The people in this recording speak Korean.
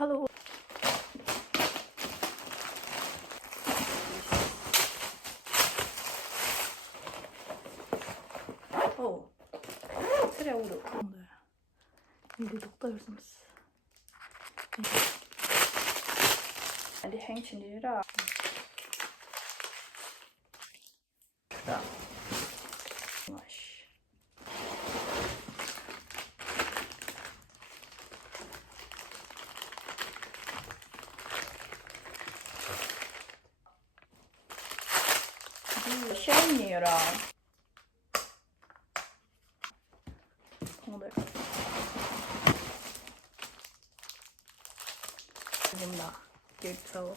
Hallå. 그래 오늘 이제 doktorsunuz. Die hängt schon wieder. Da. Du känner då. 오늘 됩니다. 일초